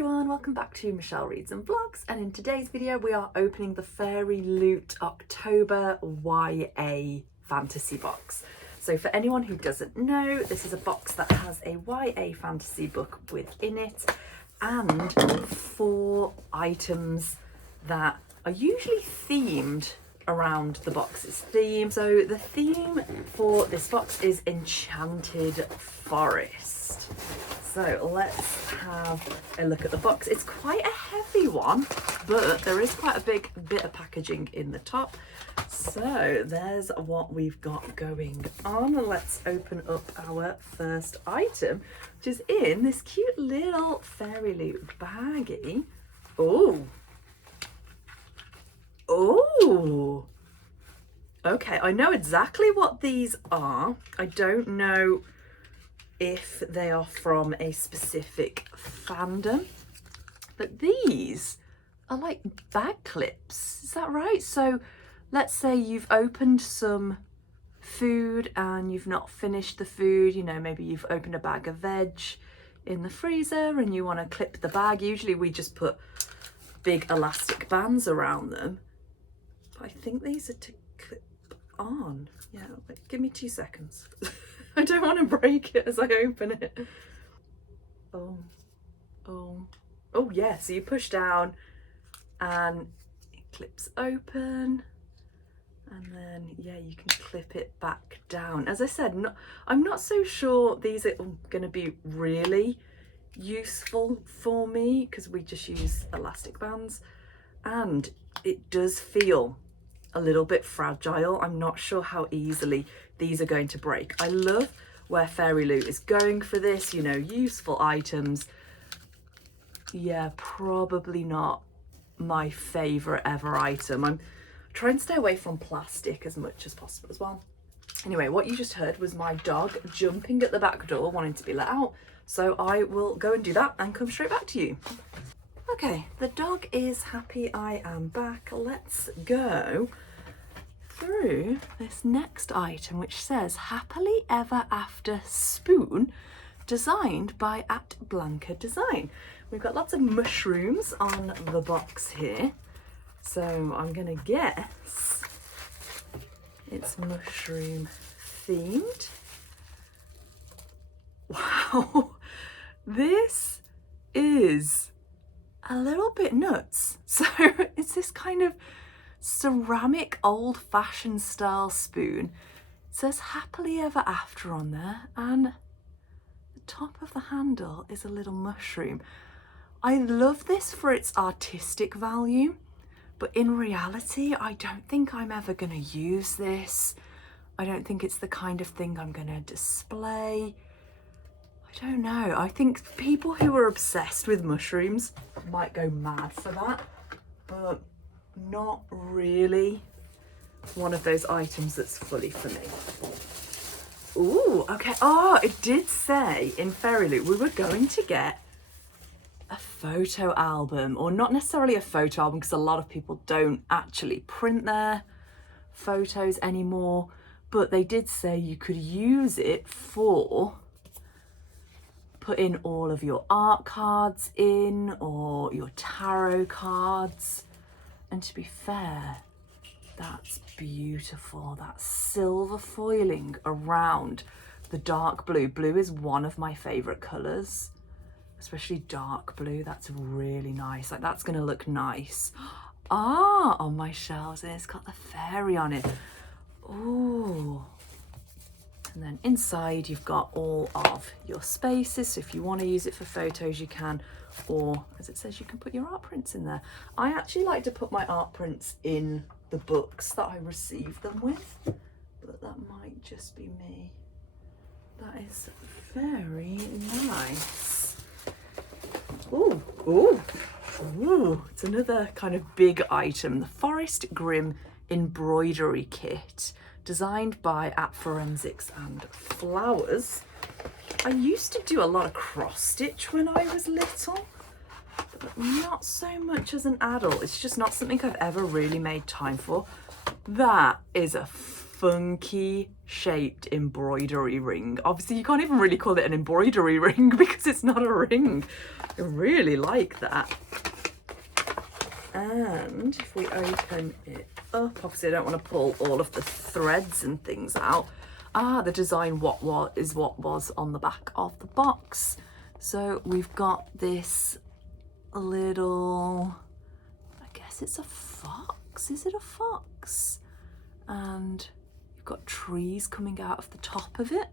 everyone, welcome back to Michelle Reads and Vlogs, and in today's video we are opening the Fairyloot October YA fantasy box. So for anyone who doesn't know, this is a box that has a YA fantasy book within it and 4 items that are usually themed around the box's theme. So the theme for this box is Enchanted Forest. So let's have a look at the box. It's quite a heavy one, but there is quite a big bit of packaging in the top. So there's what we've got going on. Let's open up our first item, which is in this cute little Fairyloot baggie. Oh. Oh. Okay, I know exactly what these are. I don't know if they are from a specific fandom, but these are like bag clips, is that right? So let's say you've opened some food and you've not finished the food, you know, maybe you've opened a bag of veg in the freezer and you want to clip the bag. Usually we just put big elastic bands around them, but I think these are to clip on. Yeah, wait, give me 2 seconds. I don't want to break it as I open it. Oh yeah, so you push down and it clips open, and then yeah, you can clip it back down. As I said, I'm not so sure these are going to be really useful for me because we just use elastic bands, and it does feel a little bit fragile. I'm not sure how easily these are going to break. I love where Fairyloot is going for this, you know, useful items. Yeah, probably not my favorite ever item. I'm trying to stay away from plastic as much as possible as well. Anyway, what you just heard was my dog jumping at the back door wanting to be let out, so I will go and do that and come straight back to you. Okay, the dog is happy I am back. Let's go through this next item, which says Happily Ever After Spoon, designed by @Blanca Design. We've got lots of mushrooms on the box here, so I'm gonna guess it's mushroom themed. Wow, this is a little bit nuts. So it's this kind of ceramic old-fashioned style spoon. It says Happily Ever After on there, and the top of the handle is a little mushroom. I love this for its artistic value, but in reality I don't think I'm ever going to use this. I don't think it's the kind of thing I'm going to display. I don't know. I think people who are obsessed with mushrooms might go mad for that, but not really one of those items that's fully for me. Ooh, okay. Oh, it did say in Fairyloot we were going to get a photo album, or not necessarily a photo album because a lot of people don't actually print their photos anymore, but they did say you could use it for putting all of your art cards in, or your tarot cards. And to be fair, that's beautiful. That silver foiling around the dark blue. Blue is one of my favorite colors, especially dark blue. That's really nice. Like, that's gonna look nice. Ah, on my shelves, and it's got the fairy on it. Ooh. And then inside you've got all of your spaces, so if you want to use it for photos you can, or as it says, you can put your art prints in there. I actually like to put my art prints in the books that I receive them with, but that might just be me. That is very nice. Ooh, ooh, ooh, it's another kind of big item, the Forest Grimm Embroidery Kit, designed by @Forensics and Flowers. I used to do a lot of cross stitch when I was little, but not so much as an adult. It's just not something I've ever really made time for. That is a funky shaped embroidery ring. Obviously you can't even really call it an embroidery ring because it's not a ring. I really like that. And if we open it up, obviously I don't want to pull all of the threads and things out. The design what was on the back of the box. So we've got this little, I guess it's a fox. Is it a fox? And you've got trees coming out of the top of it.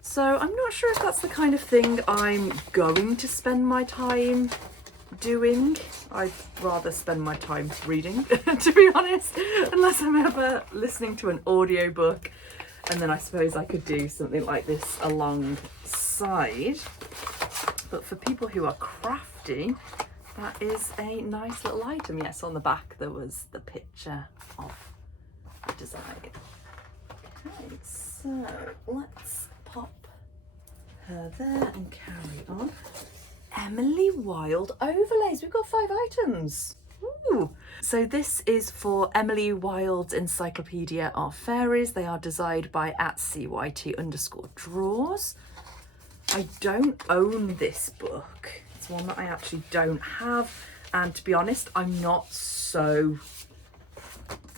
So I'm not sure if that's the kind of thing I'm going to spend my time doing. I'd rather spend my time reading, to be honest, unless I'm ever listening to an audiobook, and then I suppose I could do something like this alongside. But for people who are crafty, that is a nice little item. Yes, on the back there was the picture of the design. Okay, so let's pop her there and carry on. Emily Wilde overlays. We've got 5 items. Ooh. So this is for Emily Wilde's Encyclopedia of Fairies. They are designed by @CYT_draws. I don't own this book. It's one that I actually don't have. And to be honest, I'm not so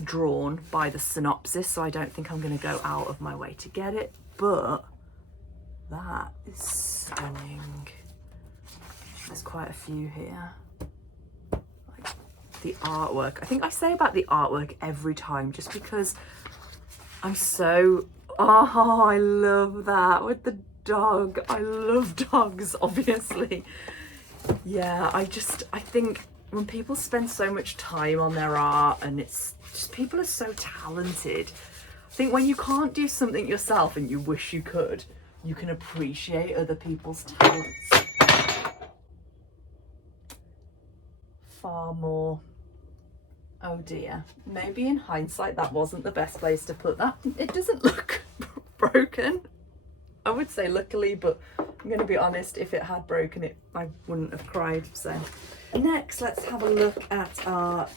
drawn by the synopsis, so I don't think I'm going to go out of my way to get it. But that is stunning. There's quite a few here. Like the artwork. I think I say about the artwork every time just because I'm so, oh, I love that with the dog. I love dogs, obviously. Yeah, I think when people spend so much time on their art, and it's just, people are so talented. I think when you can't do something yourself and you wish you could, you can appreciate other people's talents far more. Oh dear, maybe in hindsight that wasn't the best place to put that. It doesn't look broken. I would say luckily, but I'm going to be honest, if it had broken it, I wouldn't have cried. So next, let's have a look at our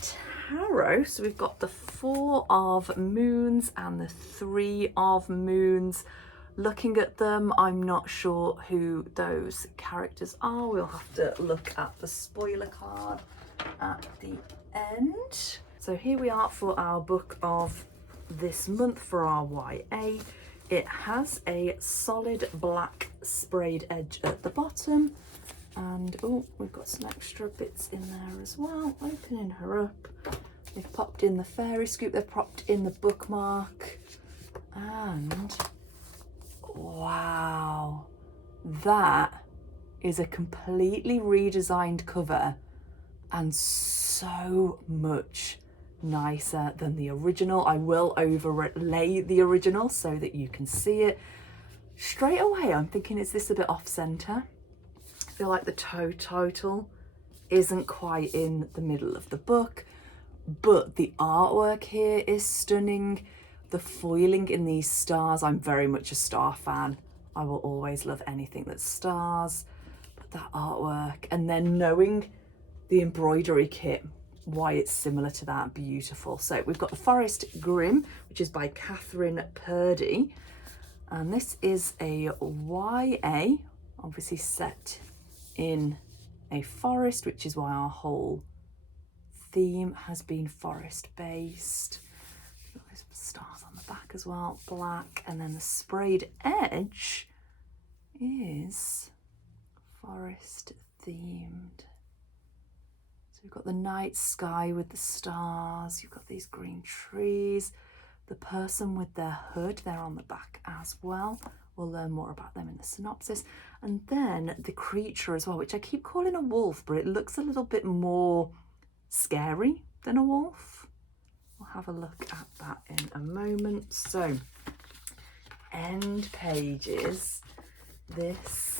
tarot. So we've got the 4 of Moons and the 3 of Moons. Looking at them, I'm not sure who those characters are. We'll have to look at the spoiler card at the end. So here we are for our book of this month for our YA. It has a solid black sprayed edge at the bottom, and oh, we've got some extra bits in there as well. Opening her up, they've popped in the fairy scoop, they've popped in the bookmark, and wow, that is a completely redesigned cover and so much nicer than the original. I will overlay the original so that you can see it. Straight away I'm thinking, is this a bit off center? I feel like the title isn't quite in the middle of the book, but the artwork here is stunning. The foiling in these stars, I'm very much a star fan. I will always love anything that's stars, but that artwork, and then knowing the embroidery kit, why it's similar to that, beautiful. So we've got the Forest Grimm, which is by Kathryn Purdie, and this is a YA, obviously set in a forest, which is why our whole theme has been forest based. There's some stars on the back as well, black, and then the sprayed edge is forest themed. So we've got the night sky with the stars, you've got these green trees, the person with their hood, they're on the back as well. We'll learn more about them in the synopsis. And then the creature as well, which I keep calling a wolf, but it looks a little bit more scary than a wolf. We'll have a look at that in a moment. So, end pages, this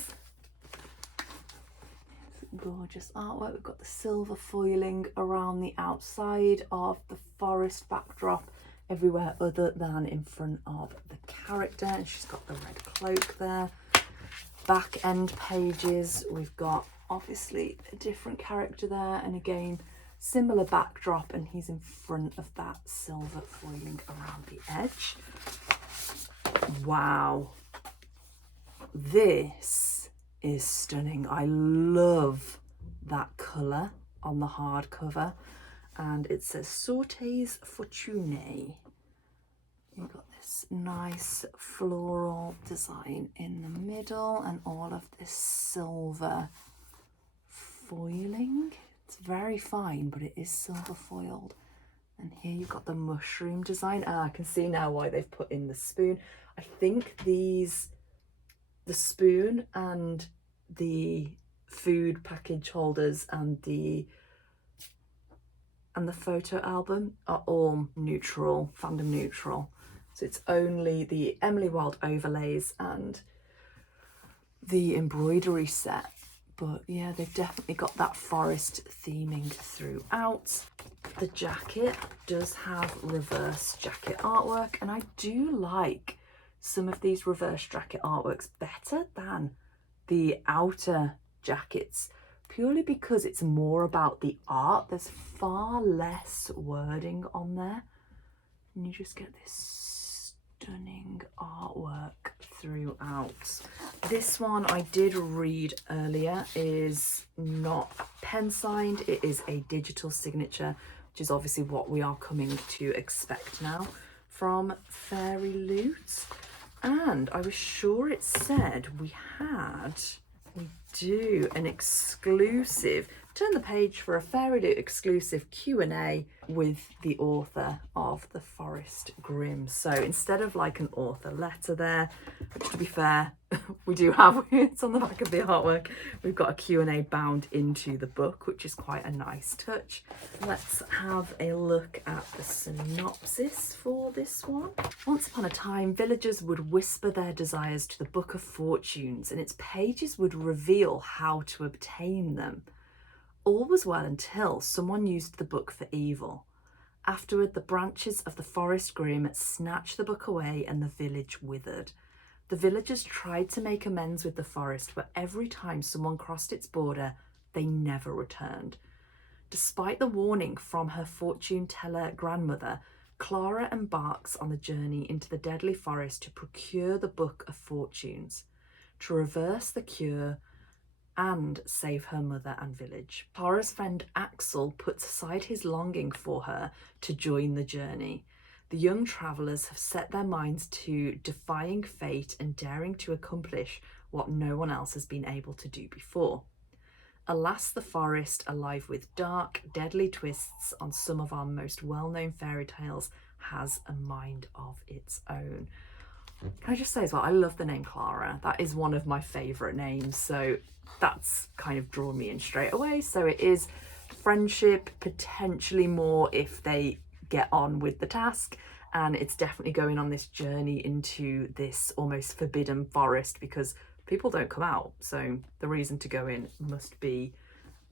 gorgeous artwork. We've got the silver foiling around the outside of the forest backdrop, everywhere other than in front of the character, and she's got the red cloak there. Back end pages, we've got obviously a different character there, and again similar backdrop, and he's in front of that silver foiling around the edge. Wow, this is stunning. I love that colour on the hardcover, and it says Sortes Fortunae. You've got this nice floral design in the middle and all of this silver foiling. It's very fine, but it is silver foiled. And here you've got the mushroom design. I can see now why they've put in the spoon. I think the spoon and the food package holders and the photo album are all neutral, fandom neutral. So it's only the Emily Wilde overlays and the embroidery set. But yeah, they've definitely got that forest theming throughout. The jacket does have reverse jacket artwork, and I do like some of these reverse jacket artworks better than the outer jackets, purely because it's more about the art. There's far less wording on there, and you just get this stunning artwork throughout. This one I did read earlier is not pen signed, it is a digital signature, which is obviously what we are coming to expect now from Fairyloot. And I was sure it said we do an exclusive, turn the page for a Fairyloot exclusive Q&A with the author of The Forest Grimm. So instead of like an author letter there, which to be fair, we do have, it's on the back of the artwork, we've got a Q&A bound into the book, which is quite a nice touch. Let's have a look at the synopsis for this one. Once upon a time, villagers would whisper their desires to the Book of Fortunes, and its pages would reveal how to obtain them. All was well until someone used the book for evil. Afterward, the branches of the Forest Grimm snatched the book away and the village withered. The villagers tried to make amends with the forest, but every time someone crossed its border, they never returned. Despite the warning from her fortune teller grandmother, Clara embarks on the journey into the deadly forest to procure the Book of Fortunes, to reverse the cure and save her mother and village. Clara's friend Axel puts aside his longing for her to join the journey. The young travellers have set their minds to defying fate and daring to accomplish what no one else has been able to do before. Alas, the forest, alive with dark, deadly twists on some of our most well-known fairy tales, has a mind of its own. Can I just say as well, I love the name Clara. That is one of my favourite names, so that's kind of drawn me in straight away. So it is friendship, potentially more if they get on with the task, and it's definitely going on this journey into this almost forbidden forest because people don't come out, so the reason to go in must be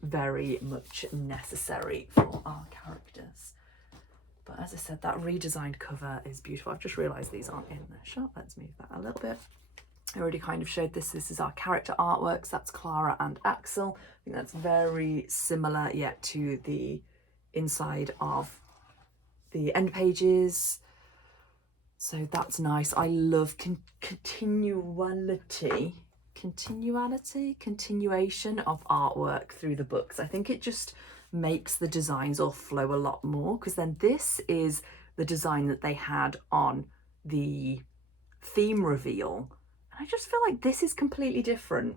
very much necessary for our characters. But as I said, that redesigned cover is beautiful. I've just realised these aren't in the shot. Let's move that a little bit. I already kind of showed this. This is our character artworks. That's Clara and Axel. I think that's very similar yet to the inside of the end pages. So that's nice. I love continuation of artwork through the books. I think it just makes the designs all flow a lot more, because then this is the design that they had on the theme reveal, and I just feel like this is completely different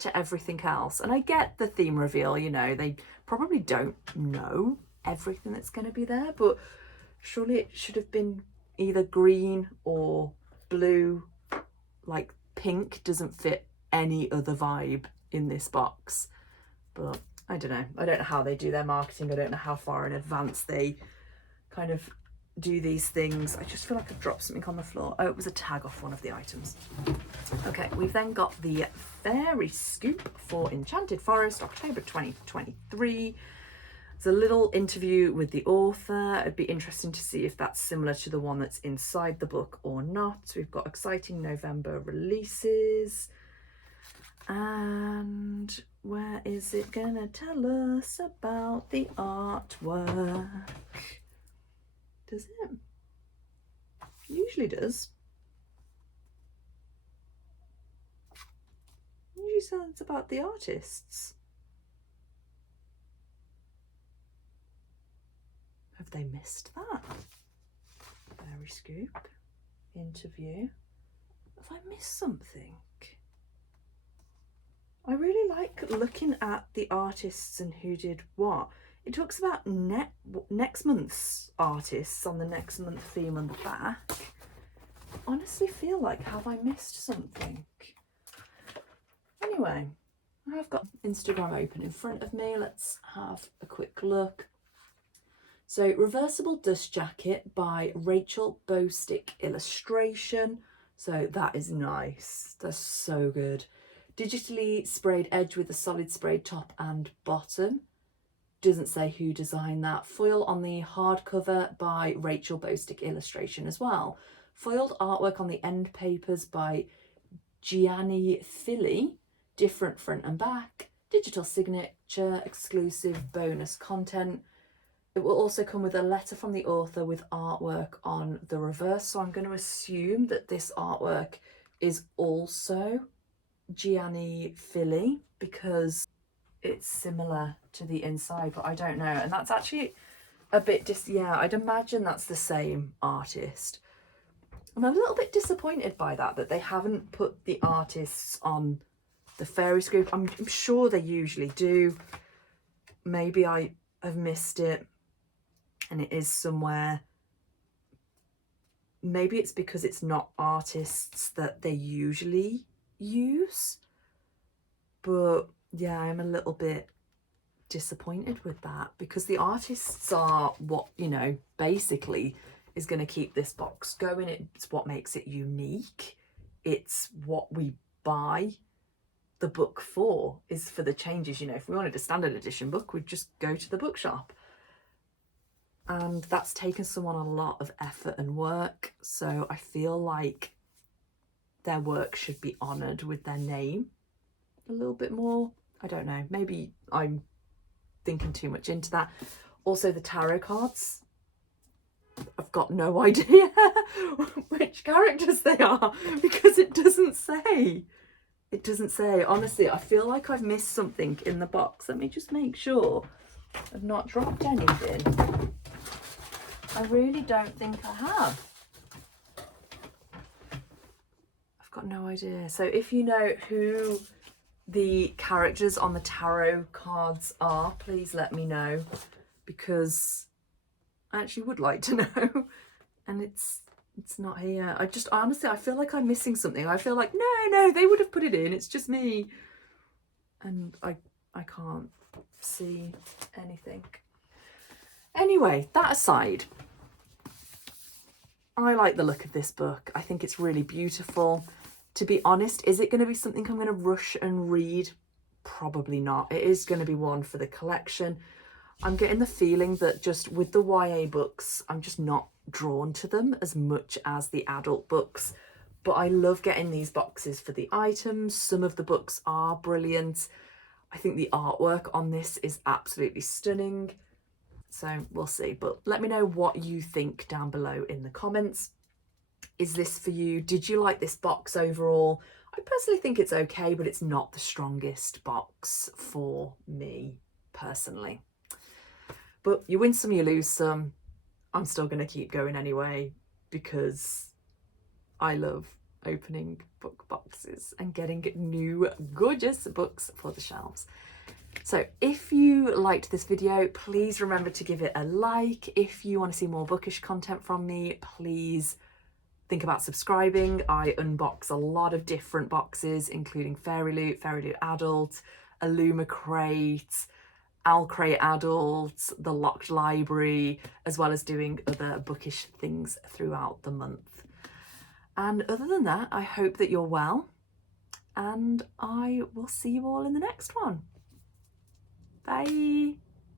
to everything else. And I get the theme reveal, you know, they probably don't know everything that's going to be there, but surely it should have been either green or blue. Like pink doesn't fit any other vibe in this box, but I don't know. I don't know how they do their marketing. I don't know how far in advance they kind of do these things. I just feel like I've dropped something on the floor. Oh, it was a tag off one of the items. Okay, we've then got the Fairy Scoop for Enchanted Forest, October 2023. It's a little interview with the author. It'd be interesting to see if that's similar to the one that's inside the book or not. We've got exciting November releases. And Where is it gonna tell us about the artwork? Does it? Usually does. Usually sounds about the artists. Have they missed that? Fairy Scoop. Interview. Have I missed something? I really like looking at the artists and who did what. It talks about next month's artists on the next month theme on the back. I honestly feel like, have I missed something? Anyway, I've got Instagram open in front of me. Let's have a quick look. So, Reversible Dust Jacket by Rachel Bostick illustration. So that is nice. That's so good. Digitally sprayed edge with a solid sprayed top and bottom. Doesn't say who designed that. Foil on the hardcover by Rachel Bostick illustration as well. Foiled artwork on the end papers by Gianni Philly. Different front and back. Digital signature, exclusive bonus content. It will also come with a letter from the author with artwork on the reverse. So I'm going to assume that this artwork is also Gianni Philly because it's similar to the inside, but I don't know. And that's actually a bit yeah, I'd imagine that's the same artist. I'm a little bit disappointed by that they haven't put the artists on the Fairy Scoop. I'm sure they usually do. Maybe I have missed it and it is somewhere. Maybe it's because it's not artists that they usually use. But yeah, I'm a little bit disappointed with that because the artists are what, you know, basically is going to keep this box going. It's what makes it unique. It's what we buy the book for, is for the changes. You know, if we wanted a standard edition book, we'd just go to the bookshop. And that's taken someone a lot of effort and work. So I feel like their work should be honoured with their name a little bit more. I don't know, maybe I'm thinking too much into that. Also the tarot cards, I've got no idea which characters they are because it doesn't say. It doesn't say. Honestly, I feel like I've missed something in the box. Let me just make sure I've not dropped anything. I really don't think I have. I've got no idea. So if you know who the characters on the tarot cards are, please let me know, because I actually would like to know. And it's not here. Honestly, I feel like I'm missing something. I feel like no, they would have put it in. It's just me. And I can't see anything. Anyway, that aside, I like the look of this book. I think it's really beautiful. To be honest, is it going to be something I'm going to rush and read? Probably not. It is going to be one for the collection. I'm getting the feeling that just with the YA books, I'm just not drawn to them as much as the adult books. But I love getting these boxes for the items. Some of the books are brilliant. I think the artwork on this is absolutely stunning. So we'll see. But let me know what you think down below in the comments. Is this for you? Did you like this box overall? I personally think it's okay, but it's not the strongest box for me personally. But you win some, you lose some. I'm still going to keep going anyway because I love opening book boxes and getting new gorgeous books for the shelves. So if you liked this video, please remember to give it a like. If you want to see more bookish content from me, please think about subscribing. I unbox a lot of different boxes, including Fairyloot, Fairyloot Adult, Illuma Crate, Owl Crate Adult, the Locked Library, as well as doing other bookish things throughout the month. And other than that, I hope that you're well, and I will see you all in the next one. Bye.